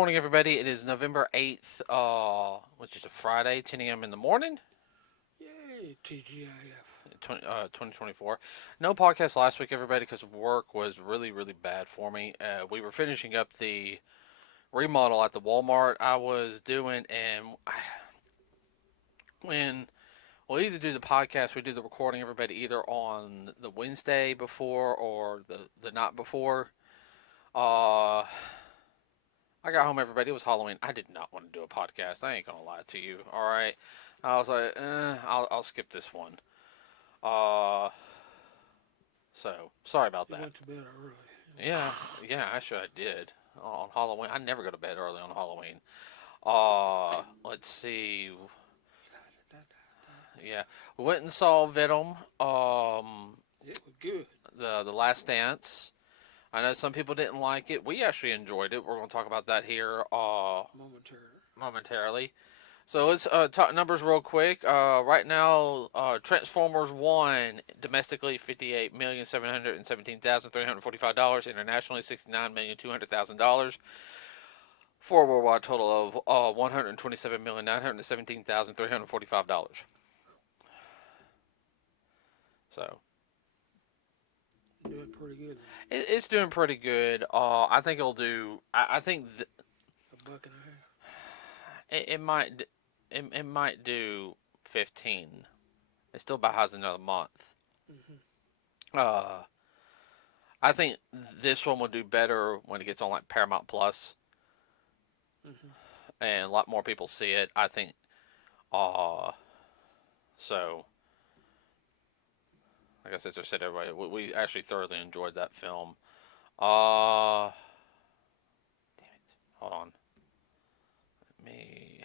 morning, everybody. It is November 8th, which is a Friday, 10 a.m. in the morning, Yay, TGIF. 2024. No podcast last week, everybody, because work was really, really bad for me. We were finishing up the remodel at the Walmart I was doing, and when we'll either do the podcast, we do the recording, everybody, either on the Wednesday before or the night before. Uh, I got home, everybody. It was Halloween. I did not want to do a podcast. I ain't gonna lie to you. All right. I was like, I'll skip this one. Uh, so sorry about You that. went to bed early. Yeah, yeah. Actually, I did on Halloween. I never go to bed early on Halloween. Let's see. Yeah, we went and saw Venom. It was good. The Last Dance. I know some people didn't like it. We actually enjoyed it. We're going to talk about that here Momentarily. momentarily. So let's talk numbers real quick. Right now, Transformers won domestically $58,717,345. Internationally, $69,200,000. For a worldwide total of $127,917,345. So Doing pretty good. it's doing pretty good. I think it'll do. I think A buck and a half. it might it might do 15. It still about has another month. Mm-hmm. Uh, I think this one will do better when it gets on like Paramount Plus, Mm-hmm. and a lot more people see it. I think. Uh, so like I said, everybody, we actually thoroughly enjoyed that film. Damn it! Hold on. Let me.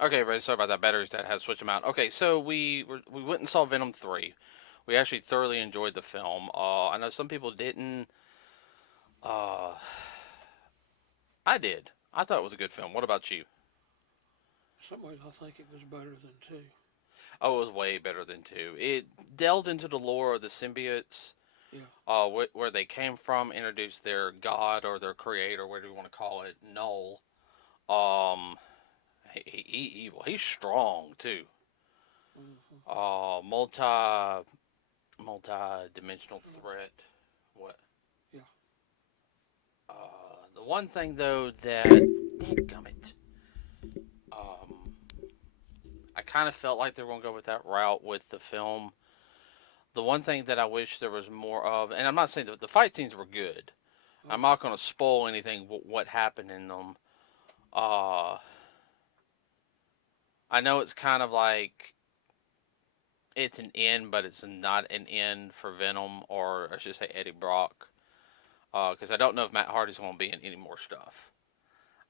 Okay, everybody, sorry about that. Batteries that had to switch them out. Okay, so we went and saw Venom 3. We actually thoroughly enjoyed the film. I know some people didn't. Uh, I did. I thought it was a good film. What about you? Some ways I think it was better than two. Oh, it was way better than 2. It delved into the lore of the symbiotes, Yeah. where they came from, introduced their god or their creator, whatever you want to call it, Null. Um, evil. He's strong too. Mm-hmm. Multi-dimensional threat. What? Yeah. The one thing though that, dadgummit, um, I kind of felt like they were gonna go with that route with the film. The one thing that I wish there was more of, and I'm not saying that the fight scenes were good. Oh I'm yeah. not gonna spoil anything what happened in them. Uh, I know it's kind of like it's an end, but it's not an end for Venom, or I should say Eddie Brock, because I don't know if Matt Hardy's going to be in any more stuff.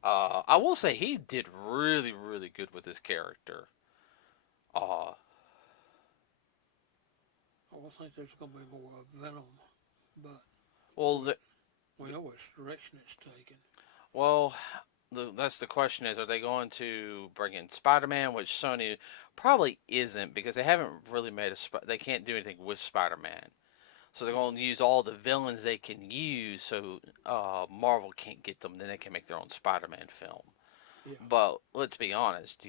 I will say he did really, really good with his character. Uh, I would think there's going to be more of Venom, but well, we, we know which direction it's taken. well, that's the question: is are they going to bring in Spider-Man, which Sony probably isn't because they haven't really made they can't do anything with Spider-Man. So they're going to use all the villains they can use, so Marvel can't get them. Then they can make their own Spider-Man film. Yeah. But let's be honest,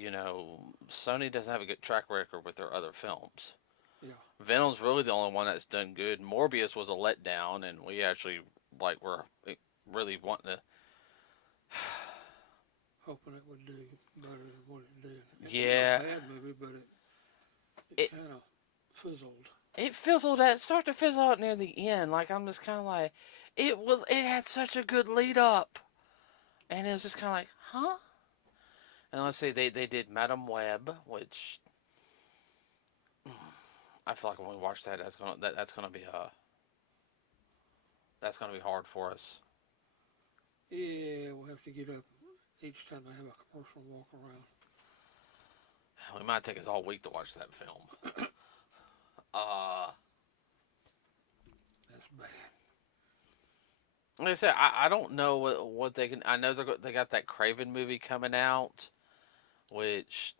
Sony doesn't have a good track record with their other films. Yeah. Venom's really the only one that's done good. Morbius was a letdown, and we actually were really wanting to. Hoping it would do better than what it did. It wasn't Yeah, a bad movie, but it it kind of fizzled. it fizzled at start to fizzle out near the end. Like I'm just kind of like, it had such a good lead up, and it was just kind of like, huh? And let's see, they did Madam Web, which I feel like when we watch that, that's gonna be hard for us. Yeah, we'll have to get up each time they have a commercial and walk around. We might take us all week to watch that film. Uh, That's bad. like I said, I don't know what they can. I know they got that Craven movie coming out, which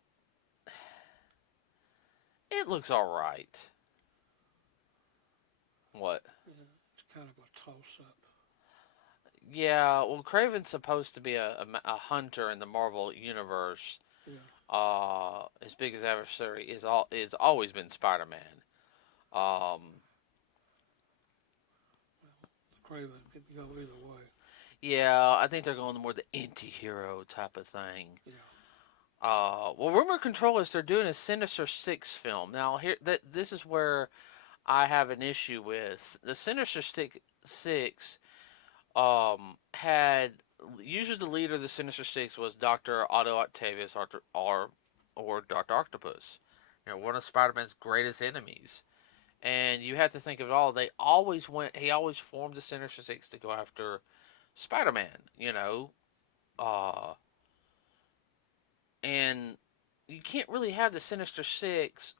it looks all right. What? Yeah, it's kind of a close up. Yeah, well, Kraven's supposed to be a hunter in the Marvel universe. Yeah. His biggest adversary is always been Spider-Man. Um, Craven could go either way. yeah, I think they're going more the anti-hero type of thing. Yeah. Well, rumor control is they're doing a Sinister Six film. Now, here this is where I have an issue with the Six. Had usually the leader of the Sinister Six was Doctor Otto Octavius or Doctor Octopus. You know, one of Spider-Man's greatest enemies. And you have to think of it all. They always went. He always formed the Sinister Six to go after Spider-Man. You know, uh, and you can't really have the Sinister Six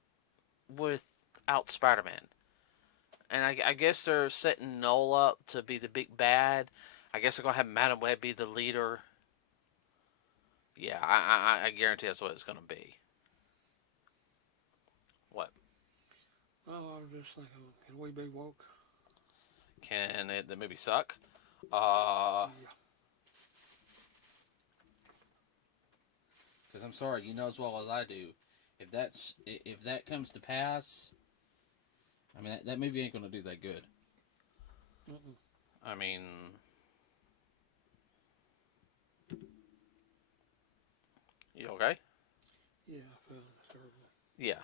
without Spider-Man. And I guess they're setting Null up to be the big bad. I guess they're gonna have Madam Web be the leader. Yeah, I guarantee that's what it's gonna be. What? Well, I was just thinking, can we be woke? Can the movie suck? Yeah. Because I'm sorry, you know as well as I do. If that comes to pass, I mean that movie ain't gonna do that good. Mm-mm. I mean, you okay? Yeah, I feel terrible. Yeah.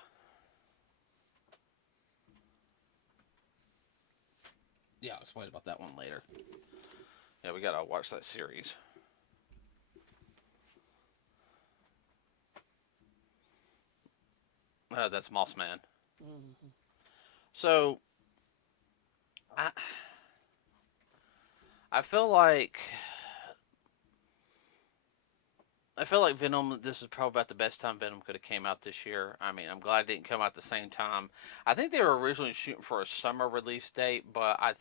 Yeah, I'll explain about that one later. Yeah, we gotta watch that series. That's Moss Man. Mm-hmm. So, I I feel like Venom. This is probably about the best time Venom could have came out this year. I mean, I'm glad it didn't come out at the same time. I think they were originally shooting for a summer release date, but I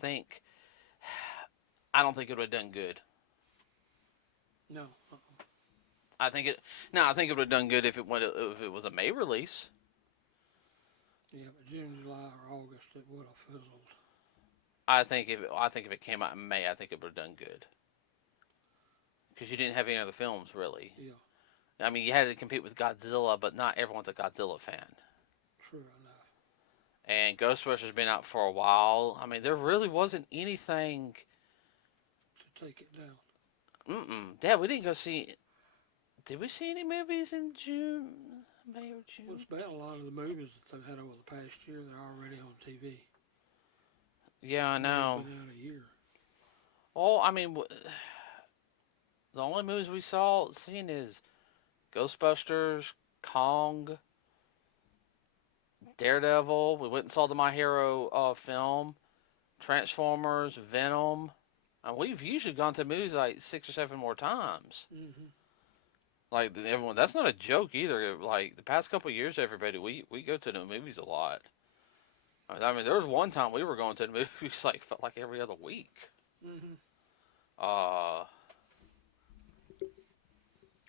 don't think it would have done good. No. I think it no, I think it would have done good if it was a May release. Yeah, but June, July, or August, it would have fizzled. I think if it came out in May, I think it would have done good because you didn't have any other films really. Yeah. I mean, you had to compete with Godzilla, but not everyone's a Godzilla fan. True enough. And Ghostbusters been out for a while. I mean, there really wasn't anything. To take it down. Dad, we didn't go see. Did we see any movies in June, May or June? Well, it's been a lot of the movies that they've had over the past year. They're already on TV. Yeah, I know. They've been out a year. Well, I mean, the only movies we seen is Ghostbusters, Kong, Daredevil. We went and saw the My Hero film, Transformers, Venom. And we've usually gone to movies like 6 or 7 more times. Mm-hmm. Like everyone, that's not a joke either. Like the past couple of years, everybody, we go to the movies a lot. I mean, there was one time we were going to the movies like felt like every other week. Mm-hmm. Uh,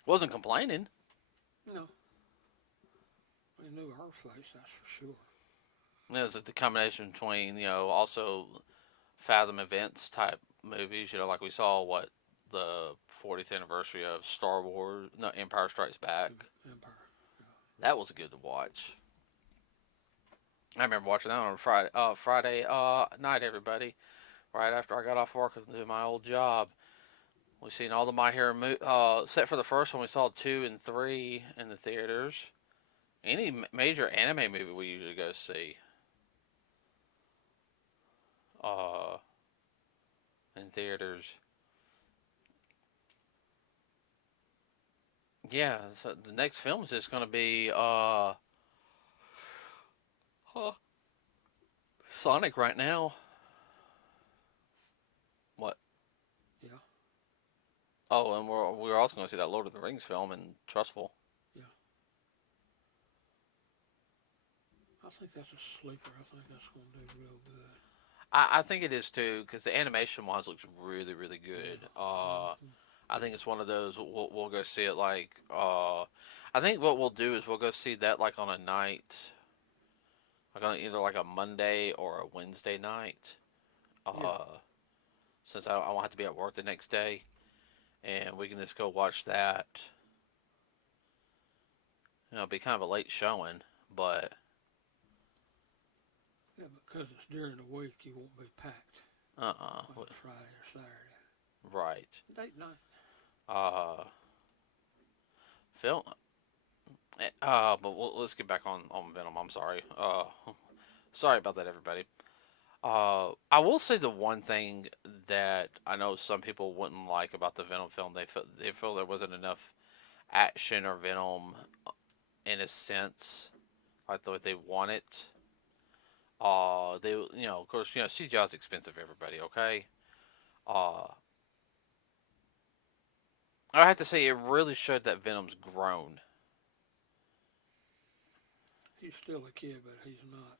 wasn't complaining. No. They knew her face, that's for sure. It was the combination between also Fathom events type movies. Like we saw the 40th anniversary of Star Wars, no, Empire Strikes Back. Empire. Yeah. That was good to watch. I remember watching that on Friday night, everybody. Right after I got off work and did my old job. We seen all the My Hero except for the first one. We saw 2 and 3 in the theaters. Any major anime movie we usually go see. In theaters. Yeah, so the next film is just going to be Sonic right now. What? Yeah. Oh, and we're also going to see that Lord of the Rings film in Trustful. Yeah. I think that's a sleeper. I think that's going to do real good. I think it is too, because the animation wise looks really, really good. I think it's one of those we'll go see it like. I think what we'll do is we'll go see that like on a night, like on either like a Monday or a Wednesday night. Yeah. since I won't have to be at work the next day, and we can just go watch that. It'll be kind of a late showing, but Yeah, because it's during the week, you won't be packed like Friday or Saturday. right. Date night. Uh, film. But let's get back on Venom. I'm sorry. Sorry about that, everybody. I will say the one thing that I know some people wouldn't like about the Venom film, they feel there wasn't enough action or Venom in a sense, like the way they want it. They of course CGI is expensive, everybody. Okay. Uh, I have to say it really showed that Venom's grown. He's still a kid, but he's not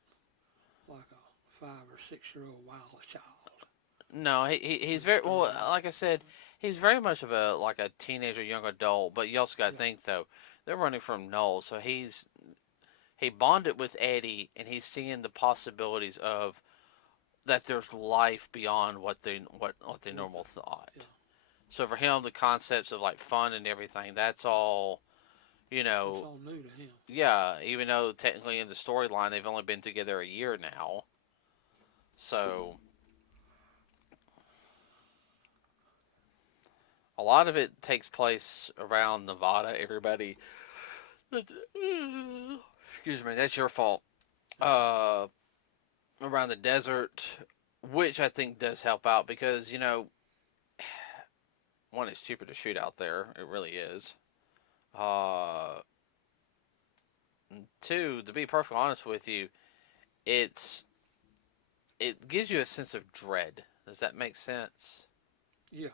like a 5 or 6 year old wild child. No, he's He's very well. starting to. Like I said, he's very much of a teenager, young adult. But you also got to Yeah, think though, they're running from Null, so he bonded with Eddie, and he's seeing the possibilities of that there's life beyond what they what normal the. thought. Yeah, So for him, the concepts of like fun and everything, that's all you it's know. all new to him. Yeah, even though technically in the storyline they've only been together a year now, so a lot of it takes place around Nevada. Everybody, excuse me, that's your fault. Uh, Around the desert, which I think does help out because one, it's cheaper to shoot out there. It really is. Uh, Two, to be perfectly honest with you, it's it gives you a sense of dread. Does that make sense? Yeah,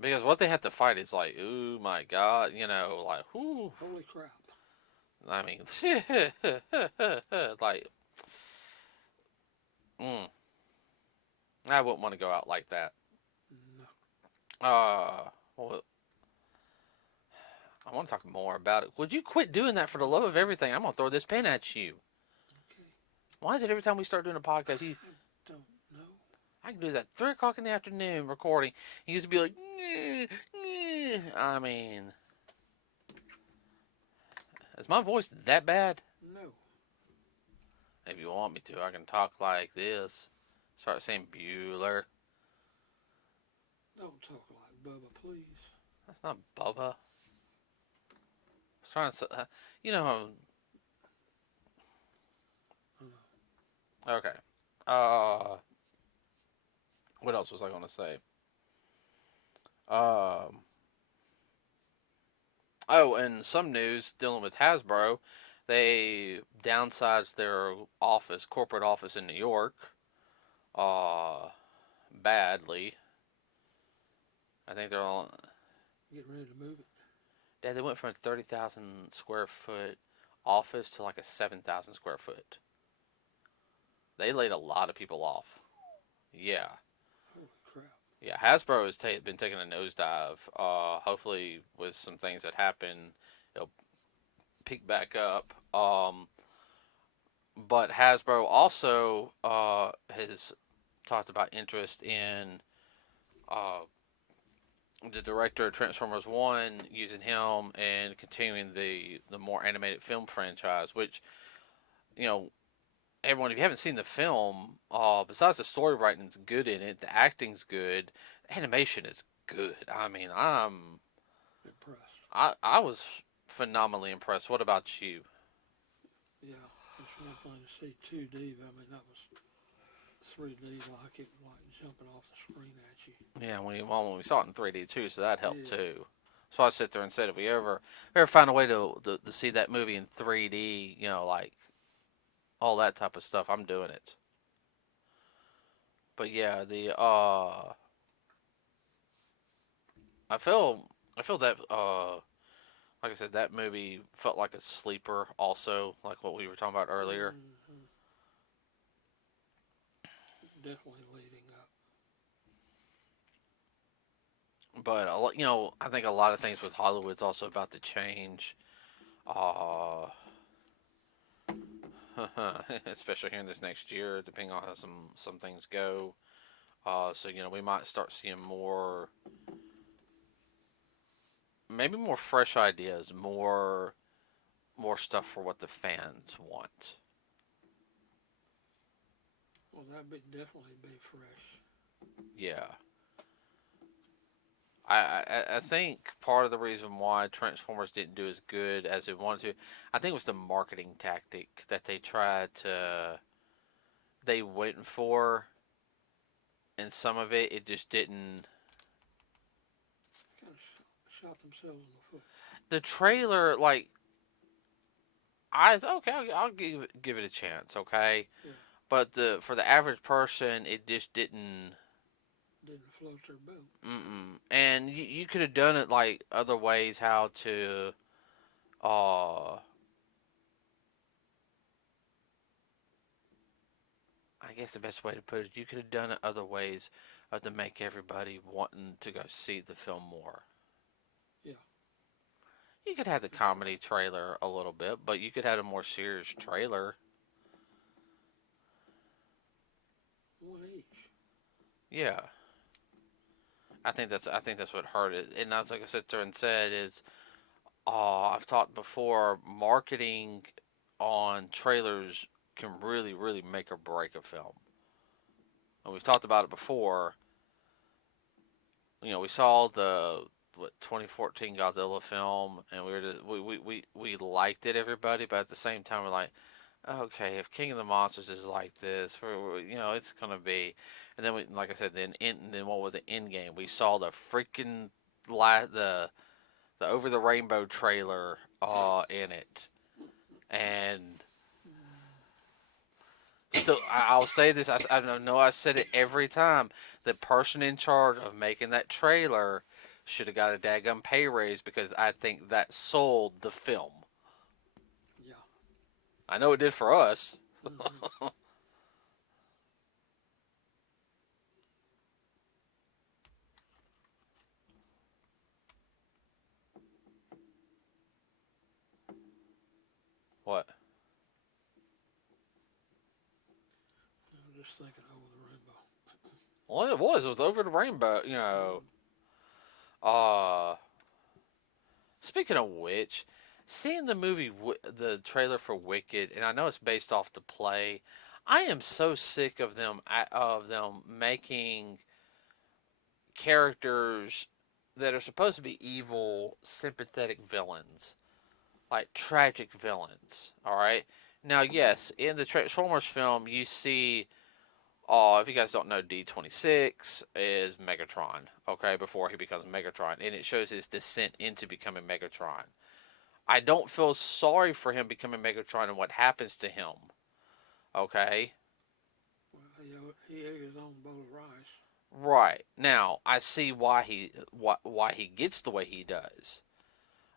Because what they have to fight is like, oh my god, like, whoo. holy crap. I mean, like, mm, I wouldn't want to go out like that. No. Well, I want to talk more about it. Would you quit doing that for the love of everything? I'm gonna throw this pen at you. Okay. Why is it every time we start doing a podcast, I don't know. I can do this at 3 o'clock in the afternoon recording. You used to be like, "Nyeh, nyeh." I mean, is my voice that bad? No. If you want me to, I can talk like this. Start saying Bueller. Don't talk like Bubba, please. That's not Bubba. I was trying to, you know. Okay. Uh, what else was I gonna say? Um. Oh, and some news dealing with Hasbro, they downsized their corporate office in New York, uh, badly. I think they're all. Getting ready to move it. Dad, they went from a 30,000 square foot office to like a 7,000 square foot. They laid a lot of people off. Yeah. Holy crap. Yeah, Hasbro has been taking a nosedive. Hopefully, with some things that happen, it'll pick back up. But Hasbro also has talked about interest in uh, the director of Transformers One, using him and continuing the more animated film franchise. Which you know, everyone, if you haven't seen the film, besides the story writing's good in it, the acting's good, the animation is good. I mean, Impressed. I was phenomenally impressed. What about you? Yeah, it's one thing to see 2D, but I mean, that was 3D like it, like jumping off the screen at you. Yeah, when we saw it in 3D too, so that helped Yeah. too. So I sit there and said, if we ever find a way to see that movie in 3D, like all that type of stuff, I'm doing it. But yeah, I feel I feel that like I said, that movie felt like a sleeper. Also, like what we were talking about earlier. Mm-hmm. Definitely leading up. But I think a lot of things with Hollywood's also about to change. Uh, especially here in this next year, depending on how some things go. So we might start seeing maybe more fresh ideas, more stuff for what the fans want. Well, that'd be definitely be fresh. Yeah. I think part of the reason why Transformers didn't do as good as it wanted to, I think it was the marketing tactic that they went for, and some of it just didn't. Kind of shot themselves in the foot. The trailer, like, I'll give it a chance, okay, Yeah. but for the average person, it just didn't. Didn't float their boat. And you could have done it like other ways, how to, uh, I guess the best way to put it, you could have done it other ways to make everybody wanting to go see the film more. Yeah. You could have the comedy trailer a little bit, but you could have a more serious trailer. One each. Yeah, I think that's what hurt it. And that's like I sit there and said is, I've talked before, marketing on trailers can really, really make or break a film. And we've talked about it before. We saw the 2014 Godzilla film, and we liked it, everybody, but at the same time we're like, okay, if King of the Monsters is like this, it's gonna be. And then like I said, then what was it? Endgame. We saw the freaking the Over the Rainbow trailer in it, and still, I'll say this. I don't know. I said it every time. The person in charge of making that trailer should have got a daggum pay raise, because I think that sold the film. Yeah. I know it did for us. Mm-hmm. What? I'm just thinking over the rainbow. Well, it was. It was Over the Rainbow. Uh, Speaking of which, seeing the trailer for Wicked, and I know it's based off the play. I am so sick of them making characters that are supposed to be evil, sympathetic villains, like tragic villains. All right. Now, yes, in the Transformers film, you see. If you guys don't know, D26 is Megatron. Okay, before he becomes Megatron, and it shows his descent into becoming Megatron. I don't feel sorry for him becoming Megatron and what happens to him. Okay. Well, he ate his own bowl of rice. Right. Now, I see why he gets the way he does.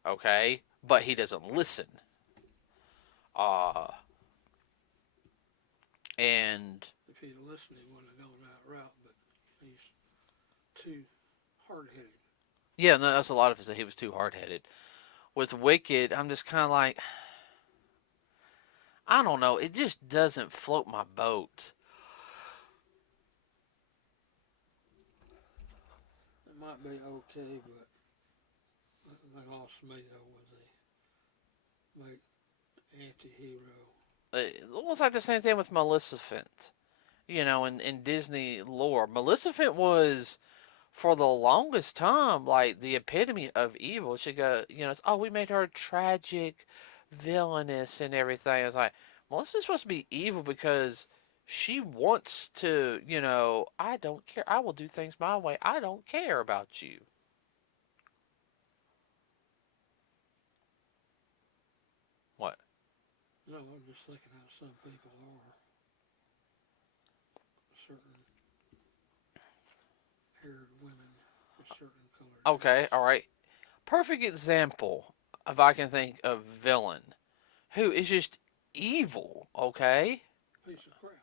Okay? But he doesn't listen. Uh and If he'd listened, he wouldn't have gone that route. But he's too hard-headed. yeah, no, that's a lot of it. He was too hard-headed. With Wicked, I'm just kind of like, I don't know. It just doesn't float my boat. It might be okay, but they lost me though when they make anti-hero. It was like the same thing with Maleficent. In Disney lore, Maleficent was, for the longest time, like the epitome of evil. She go, we made her tragic, villainous, and everything. It's like, Melissa's supposed to be evil because she wants to, I don't care. I will do things my way. I don't care about you. What? No, I'm just thinking how some people are. Certain haired women with certain colored Okay, hair. all right. Perfect example, if I can think of villain who is just evil. Okay, Piece of crap.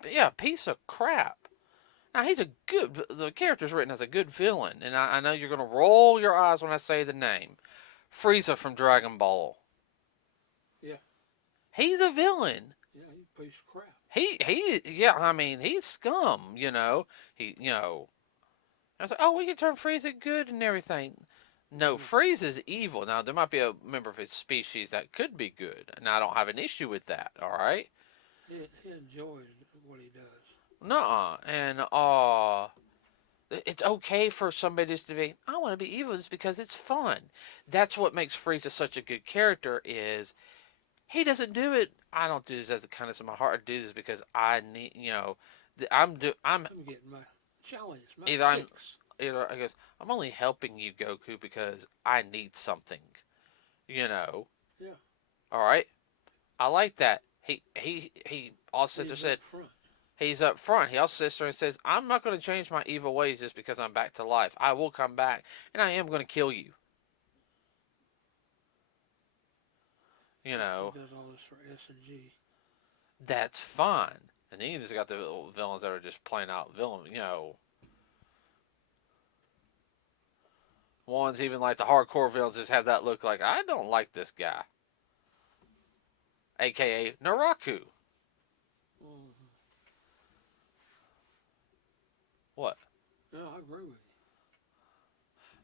but yeah, piece of crap. Now he's a good. The character's written as a good villain, and I know you're gonna roll your eyes when I say the name, Frieza from Dragon Ball. Yeah. He's a villain. Yeah, he a piece of crap. Yeah, I mean, he's scum, you know. I was like, oh, we can turn Frieza good and everything. No, Yeah. Frieza's evil. Now, there might be a member of his species that could be good, and I don't have an issue with that, all right? He enjoys what he does. Nuh-uh. And, it's okay for somebody just to be, I want to be evil just because it's fun. That's what makes Frieza such a good character is he doesn't do it. I don't do this as the kindness of my heart. I do this because I need, I'm I'm getting my challenge, my either I'm kicks. either I guess I'm only helping you, Goku, because I need something. You know. Yeah. All right. I like that. He also sits there He's said up front. he's up front. He also sits there and says, I'm not going to change my evil ways just because I'm back to life. I will come back and I am going to kill you. You He know. does all this for S&G. That's fine. And then you just got the villains that are just plain out villain. You know. Ones even like the hardcore villains just have that look like I don't like this guy. AKA Naraku. Mm-hmm. What? No, I agree with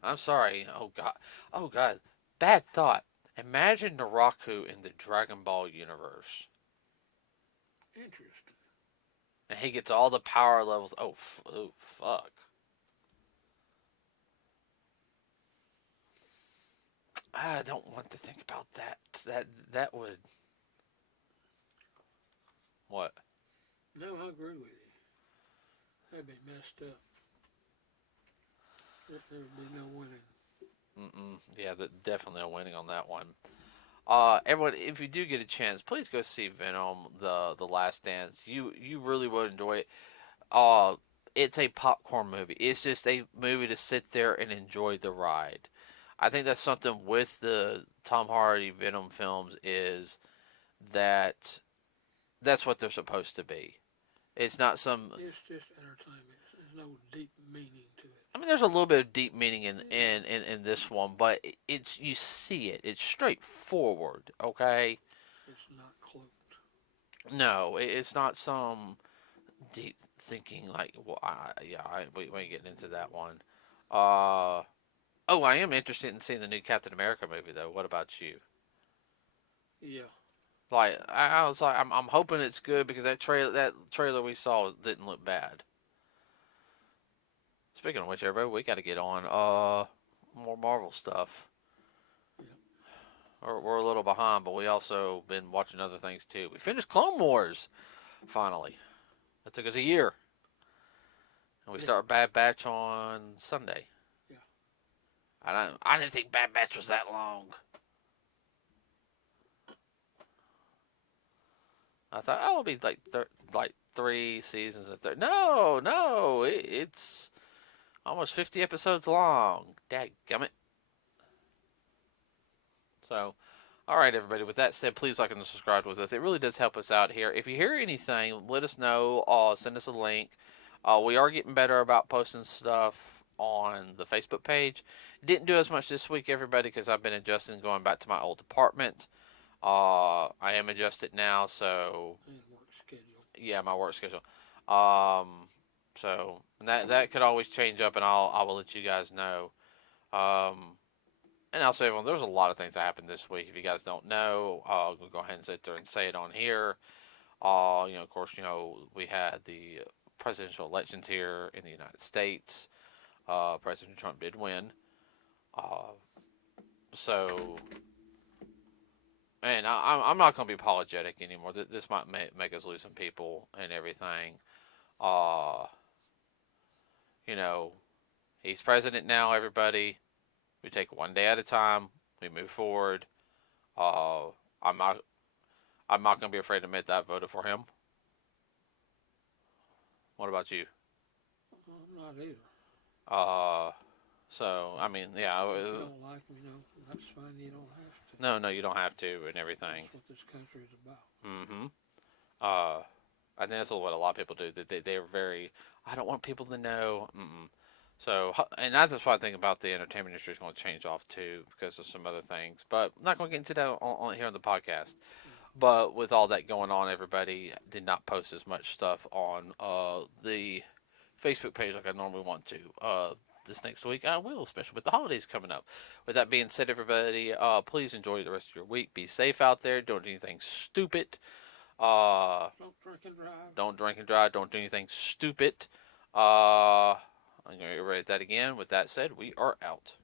I'm sorry. Oh god. Oh god. Bad thought. Imagine Naraku in the Dragon Ball universe. you. Interesting. And he gets all the power levels. Oh fuck. I don't want to think about that. That would what? No, I agree with you. That'd be messed up. There would be no winning. Yeah, definitely a winning on that one. Everyone, if you do get a chance, please go see Venom, the Last Dance. You really would enjoy it. Uh, it's a popcorn movie. It's just a movie to sit there and enjoy the ride. I think that's something with the Tom Hardy Venom films is that that's what they're supposed to be. It's not some. It's just entertainment. There's no deep meaning to it. I mean, there's a little bit of deep meaning in in, Yeah. in, in this one, but it's you see it. It's straightforward. Okay. It's not cloaked. No, it's not some deep thinking like. Well, we ain't getting into that one. Uh oh, I am interested in seeing the new Captain America movie though. What about you? Yeah. Like I was like, I'm hoping it's good because that trailer we saw didn't look bad. Speaking of which, everybody, we got to get on more Marvel stuff. Yeah. We're a little behind, but we also been watching other things too. We finished Clone Wars finally. That took us a year, and we Yeah. start Bad Batch on Sunday. Yeah. I didn't think Bad Batch was that long. I thought oh, it'll be like 3 seasons of No, it's almost 50 episodes long. Dadgummit. So, all right, everybody. With that said, please like and subscribe with us. It really does help us out here. If you hear anything, let us know. Send us a link. We are getting better about posting stuff on the Facebook page. Didn't do as much this week, everybody, because I've been adjusting, going back to my old apartment. I am adjusted now, so And work schedule. yeah, my work schedule. Um, so that could always change up, and I will let you guys know. Um, and also, everyone, there's a lot of things that happened this week. If you guys don't know, I'll go ahead and sit there and say it on here. Of course, we had the presidential elections here in the United States. President Trump did win. Uh, so, and I'm not going to be apologetic anymore. This might make us lose some people and everything. Uh, you know, he's president now, everybody. We take one day at a time. We move forward. Uh, I'm not. I'm not gonna be afraid to admit that I voted for him. What about you? I'm not either. Uh, so I mean, yeah. If you don't like them, that's fine. You don't have to. No, you don't have to, and everything. That's what this country is about. Mm-hmm. Uh, I think that's what a lot of people do. That they're very. I don't want people to know. Mm-mm. So, and that's why I think about the entertainment industry is going to change off too because of some other things. But I'm not going to get into that on here on the podcast. But with all that going on, everybody did not post as much stuff on the Facebook page like I normally want to. This next week I will, especially with the holidays coming up. With that being said, everybody, please enjoy the rest of your week. Be safe out there. Don't do anything stupid. Don't drink and drive. Don't drink and drive. Don't do anything stupid. I'm going to reiterate that again. With that said, we are out.